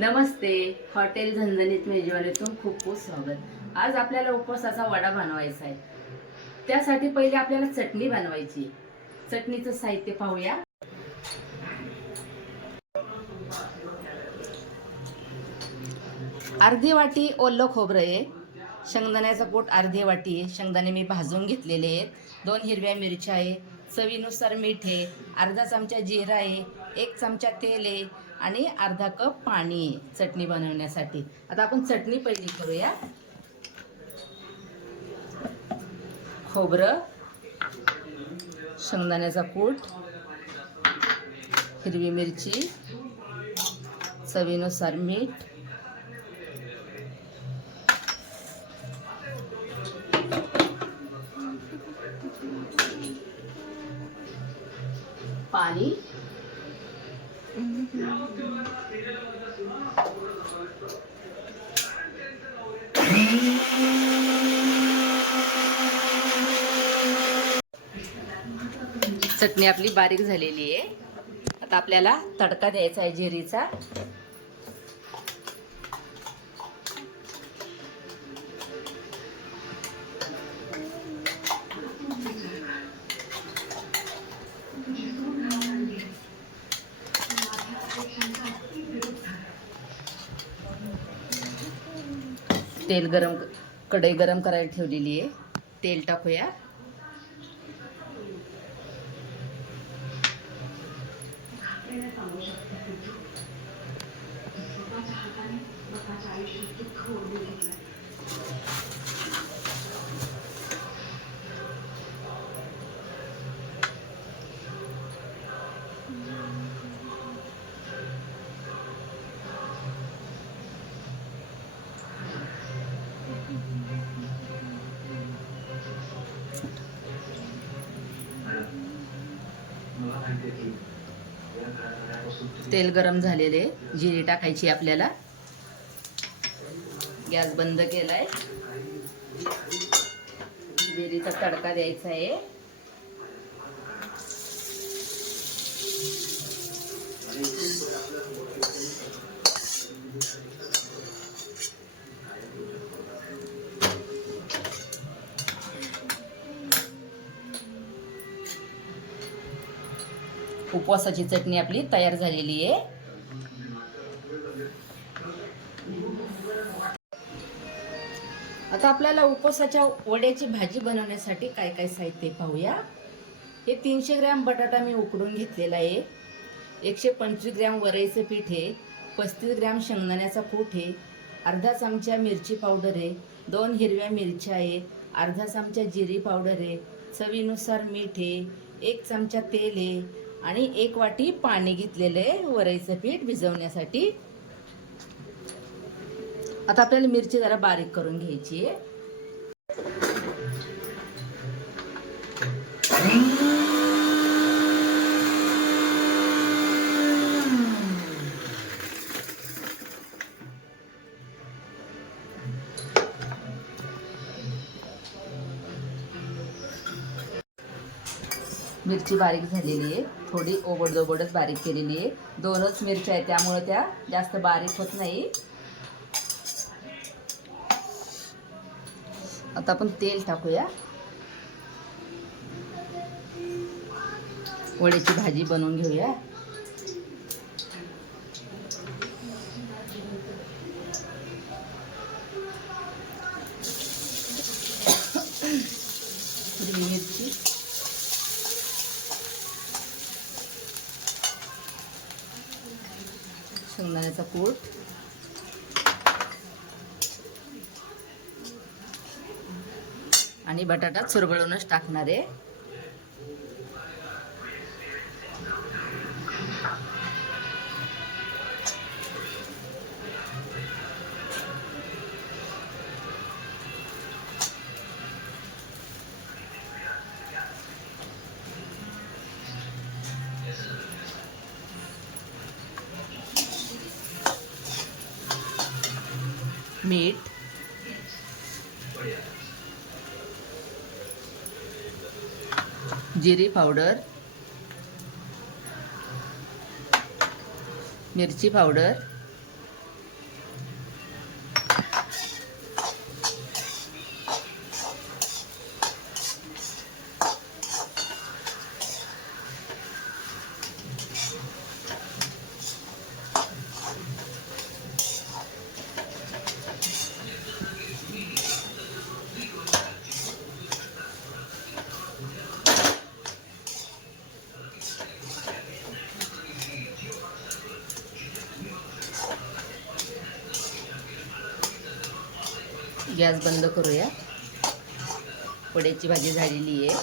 नमस्ते. Hotel झणझणीत मेजवानीतून खूप खूप स्वागत. आज आपल्याला उपवासाचा वडा बनवायचा आहे. त्यासाठी पहिले आपल्याला चटणी बनवायची चटणीचं साहित्य पाहूया. अर्धी वाटी ओलं खोबरं आहे. शेंगदाण्याचा पोट अर्धी वाटी आहे. शेंगदाणे मी भाजून घेतलेले आहेत. दोन हिरव्या मिरच्या आहे. चवीनुसार मीठ आहे. अर्धा चमचा जिरा आहे. एक चमचा तेल आहे. आणि अर्धा कप पाणी आहे चटणी बनवण्यासाठी. आता आपण चटणी पहिली करूया. खोबरं शेंगदाण्याचा कूट हिरवी मिरची चवीनुसार मीठ पाणी चटणी आपली बारीक झालेली आहे. आता आपल्याला तडका द्यायचा आहे जिरीचा. तेल गरम कढई गरम करायला ठेवलेली आहे. तेल टाकूया. तेल गरम झालेले जिरे टाकायची आपल्याला. गॅस बंद केलाय. जिरीचा तडका द्यायचा आहे. उपवासाची चटणी आपली तयार झालेली आहे. आता आपल्याला उपवासाच्या वड्याची भाजी बनवण्यासाठी काय काय साहित्य पाहूया. हे तीनशे ग्रॅम बटाटा मी उकडून घेतलेला आहे. एकशे पंचवीस ग्रॅम वरईचं पीठ आहे. पस्तीस ग्रॅम शेंगदाण्याचा कूट आहे. अर्धा चमचा मिरची पावडर आहे. दोन हिरव्या मिरच्या आहे. अर्धा चमचा जिरी पावडर आहे. चवीनुसार मीठ आहे. एक चमचा तेल आहे. आणि एक वाटी पाणी घेतलेलं आहे वरईचं पीठ भिजवण्यासाठी. आता आपल्याला मिरची जरा बारीक करून घ्यायची. आहे मिरची बारीक झालेली आहे. थोडी ओबडदोबडच बारीक केलेली आहे. दोनच मिरच्या आहेत त्यामुळे त्या जास्त बारीक होत नाही. आता आपण तेल टाकूया. वड्याची भाजी बनवून घेऊया. मिरची. शेंगदाण्याचा कूट. आणि बटाटा चुरगळूनच टाकणार आहे. मीठ जिरी पावडर मिरची पावडर गॅस बंद करूया. वड्याची भाजी झालेली आहे.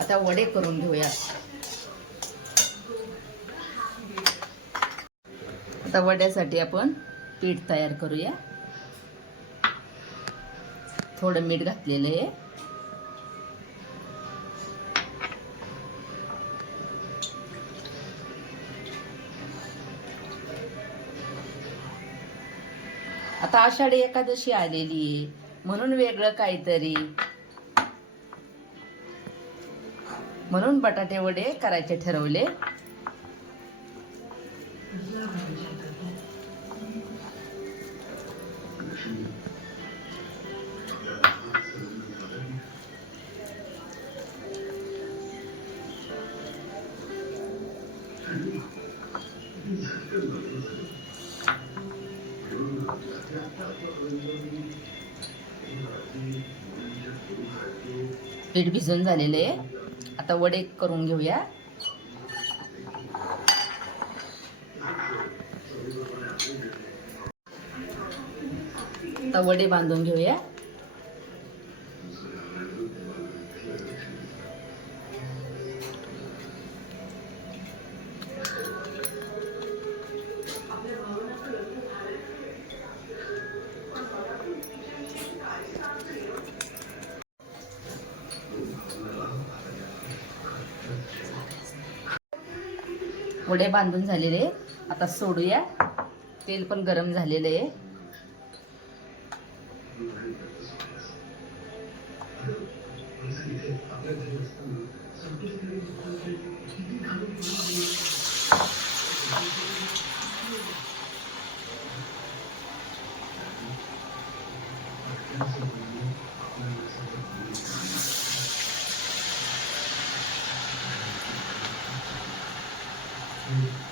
आता वडे करून घेऊया. आता वड्यासाठी आपण पीठ तयार करूया. थोडं मीठ घातलेलं आहे. आता आषाढी एकादशी आलेली आहे. म्हणून वेगळं काहीतरी. म्हणून बटाटे वडे करायचे ठरवले. पीठ भिजून झालेले आहे. आता वडे करून घेऊया. आता वडे बांधून घेऊया. वडे बांधून झालेले आता सोडूया. तेल पण गरम झालेलं आहे. Amen.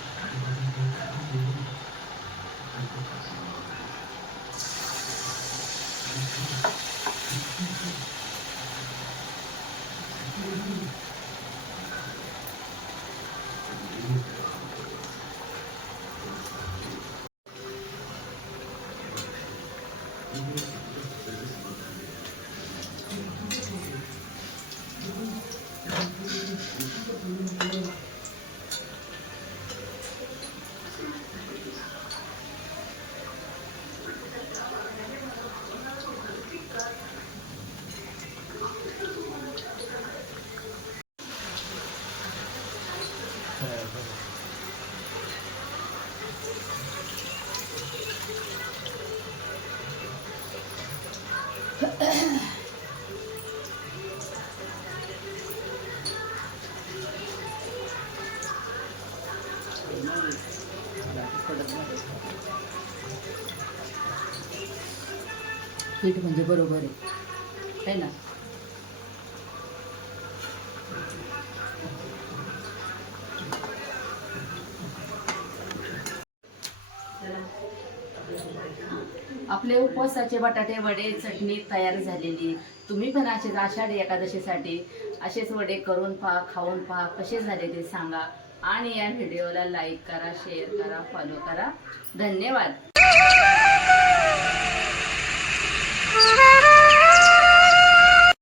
फिट म्हणजे बरोबर आहे. है ना? आपले उपवासाचे बटाटे वडे चटणी तयार झालेली. तुम्ही पण असेच आषाढी एकादशीसाठी असेच वडे करून पहा खाऊन पहा कसे झाले ते सांगा. आणि या व्हिडिओला लाईक करा शेअर करा फॉलो करा. धन्यवाद. Ha ha!